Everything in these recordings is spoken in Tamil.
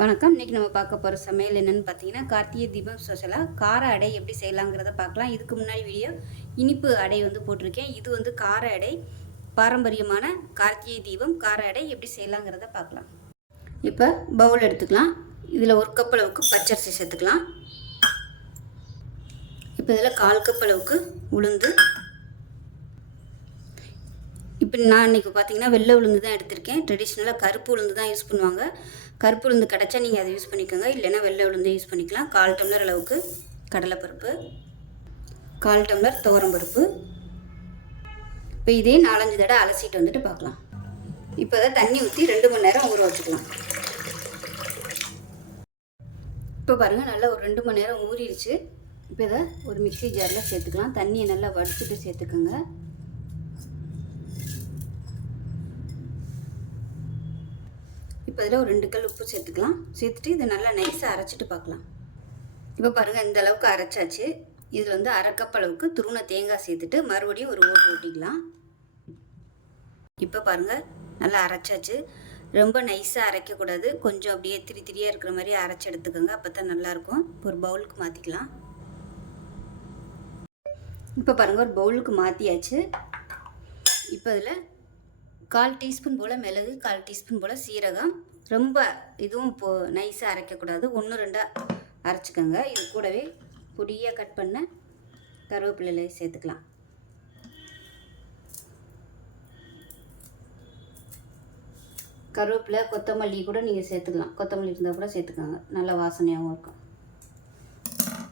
வணக்கம். இன்றைக்கி நம்ம பார்க்க போகிற சமையல் என்னென்னு பார்த்தீங்கன்னா, கார்த்திகை தீபம் ஸ்பெஷலாக கார அடை எப்படி செய்யலாங்கிறத பார்க்கலாம். இதுக்கு முன்னாடி வீடியோ இனிப்பு அடை போட்டிருக்கேன். இது கார அடை, பாரம்பரியமான கார்த்திகை தீபம் கார அடை எப்படி செய்யலாங்கிறத பார்க்கலாம். இப்போ பவுல் எடுத்துக்கலாம். இதில் 1 கப் அளவுக்கு பச்சரிசி சேர்த்துக்கலாம். இப்போ இதில் 1/4 கப் அளவுக்கு உளுந்து. இப்போ நான் இன்றைக்கி பார்த்தீங்கன்னா வெள்ளை உளுந்து தான் எடுத்திருக்கேன். ட்ரெடிஷ்னலாக கருப்பு உளுந்து தான் யூஸ் பண்ணுவாங்க. கருப்பு உளுந்து கிடச்சா நீங்கள் அதை யூஸ் பண்ணிக்கோங்க, இல்லைன்னா வெள்ளை உளுந்து யூஸ் பண்ணிக்கலாம். 1/4 டம்ளர் அளவுக்கு கடலைப்பருப்பு, 1/4 டம்ளர் துவரம்பருப்பு. இப்போ இதே 4-5 தடவை அலசிட்டு வந்துட்டு பார்க்கலாம். இப்போ அதை தண்ணி ஊற்றி 2 மணி நேரம் ஊற வச்சுக்கலாம். இப்போ பாருங்கள், நல்லா ஒரு 2 மணி நேரம் ஊறிடுச்சு. இப்போ இதை ஒரு மிக்ஸி ஜாரில் சேர்த்துக்கலாம். தண்ணியை நல்லா வடிச்சிட்டு சேர்த்துக்கோங்க. இப்போ இதில் ஒரு 2 கல் உப்பு சேர்த்துக்கலாம். சேர்த்துட்டு இதை நல்லா நைஸாக அரைச்சிட்டு பார்க்கலாம். இப்போ பாருங்கள், இந்த அளவுக்கு அரைச்சாச்சு. இதில் 1/2 கப் அளவுக்கு துருவின தேங்காய் சேர்த்துட்டு மறுபடியும் ஒரு ஓட்டு ஓட்டிக்கலாம். இப்போ பாருங்கள், நல்லா அரைச்சாச்சு. ரொம்ப நைஸாக அரைக்கக்கூடாது, கொஞ்சம் அப்படியே திரியாக இருக்கிற மாதிரி அரைச்சி எடுத்துக்கோங்க. அப்போ தான் நல்லாயிருக்கும். ஒரு பவுலுக்கு மாற்றிக்கலாம். இப்போ பாருங்கள், ஒரு பவுலுக்கு மாற்றியாச்சு. இப்போ இதில் 1/4 டீஸ்பூன் போல் மிளகு, 1/4 டீஸ்பூன் போல் சீரகம். ரொம்ப இதுவும் இப்போது நைஸாக அரைக்கக்கூடாது, 1-2 அரைச்சிக்கோங்க. இது கூடவே பொடியாக கட் பண்ண கருவேப்பிலை சேர்த்துக்கலாம். கருவேப்பிலை, கொத்தமல்லி கூட நீங்கள் சேர்த்துக்கலாம். கொத்தமல்லி இருந்தால் கூட சேர்த்துக்கோங்க, நல்ல வாசனையாகவும் இருக்கும்.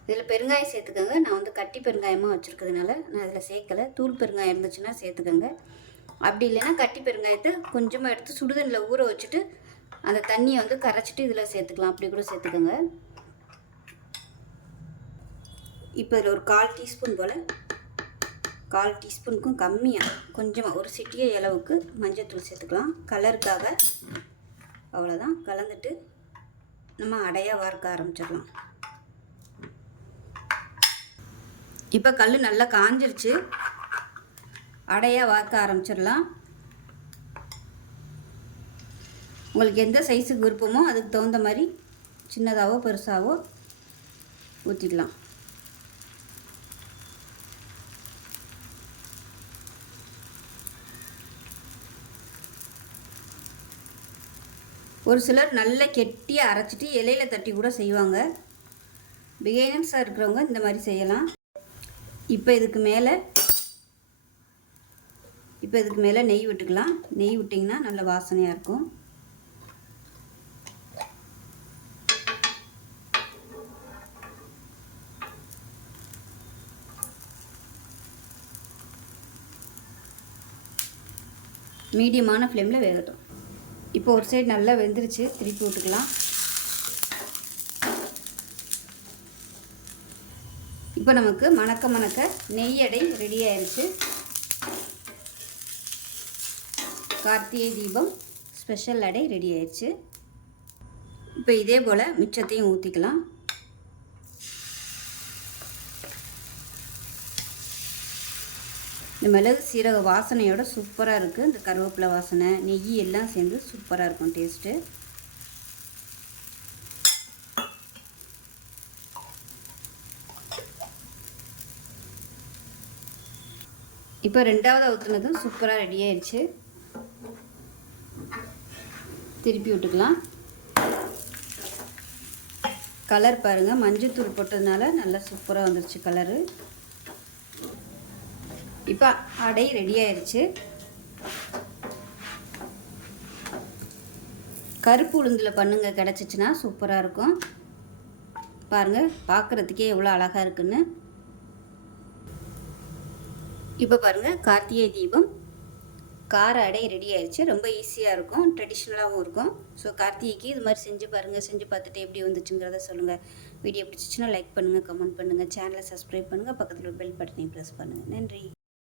இதில் பெருங்காயம் சேர்த்துக்கோங்க. நான் கட்டி பெருங்காயமாக வச்சுருக்கிறதுனால நான் இதில் சேர்க்கலை. தூள் பெருங்காயம் இருந்துச்சுன்னா சேர்த்துக்கோங்க. அப்படி இல்லைன்னா கட்டி பெருங்காயத்தை கொஞ்சமாக எடுத்து சுடுதண்ணில் ஊற வச்சுட்டு அந்த தண்ணியை கரைச்சிட்டு இதில் சேர்த்துக்கலாம். அப்படி கூட சேர்த்துக்கோங்க. இப்போ இதில் ஒரு 1/4 டீஸ்பூன் போல், 1/4 டீஸ்பூனுக்கும் கம்மியாக கொஞ்சமாக ஒரு சிட்டிகை அளவுக்கு மஞ்சள்தூள் சேர்த்துக்கலாம், கலருக்காக. அவ்வளோதான். கலந்துட்டு நம்ம அடையாக வறுக்க ஆரம்பிச்சிடலாம். இப்போ கல் நல்லா காஞ்சிருச்சு. அடையாக வார்க்க ஆரம்பிச்சிடலாம். உங்களுக்கு எந்த சைஸுக்கு விருப்பமோ அதுக்கு தகுந்த மாதிரி சின்னதாகவோ பெருசாகவோ ஊற்றிக்கலாம். ஒரு சிலர் நல்ல கெட்டியாக அரைச்சிட்டு இலையில் தட்டி கூட செய்வாங்க. பிகினர்ஸாக இருக்கிறவங்க இந்த மாதிரி செய்யலாம். இப்போ இதுக்கு மேலே நெய் விட்டுக்கலாம். நெய் விட்டிங்கன்னா நல்ல வாசனையாக இருக்கும். மீடியமான ஃப்ளேமில் வேகட்டும். இப்போ ஒரு சைடு நல்லா வெந்துருச்சு, திருப்பி விட்டுக்கலாம். இப்போ நமக்கு மணக்க நெய் அடை ரெடி ஆயிடுச்சு. கார்த்திகை தீபம் ஸ்பெஷல் அடை ரெடி ஆயிடுச்சு. இப்போ இதே போல் மிச்சத்தையும் ஊற்றிக்கலாம். இந்த மிளகு சீரக வாசனையோட சூப்பராக இருக்குது. இந்த கருவேப்பிலை வாசனை, நெய் எல்லாம் சேர்ந்து சூப்பராக இருக்கும் டேஸ்ட்டு. இப்போ 2வது ஊற்றுனதும் சூப்பராக ரெடி ஆயிடுச்சு. திருப்பி விட்டுக்கலாம். கலர் பாருங்கள், மஞ்சள்தூள் போட்டதுனால நல்லா சூப்பராக வந்துருச்சு கலரு. இப்போ அடை ரெடி ஆயிடுச்சு. கருப்பு உளுந்தில் பண்ணுங்கள், கிடச்சிச்சின்னா சூப்பராக இருக்கும். பாருங்கள், பார்க்குறதுக்கே எவ்வளோ அழகாக இருக்குன்னு. இப்போ பாருங்கள், கார்த்திகை தீபம் கார அடை ரெடி ஆயிடுச்சு. ரொம்ப ஈஸியாக இருக்கும், ட்ரெடிஷ்னலாகவும் இருக்கும். ஸோ கார்த்திகைக்கு இது மாதிரி செஞ்சு பாருங்கள். செஞ்சு பார்த்துட்டு எப்படி வந்துச்சுங்கிறத சொல்லுங்கள். வீடியோ பிடிச்சிச்சின்னா லைக் பண்ணுங்கள், கமெண்ட் பண்ணுங்கள், சேனலை சப்ஸ்கிரைப் பண்ணுங்கள், பக்கத்தில் பெல் பட்டனையும் ப்ரெஸ் பண்ணுங்கள். நன்றி.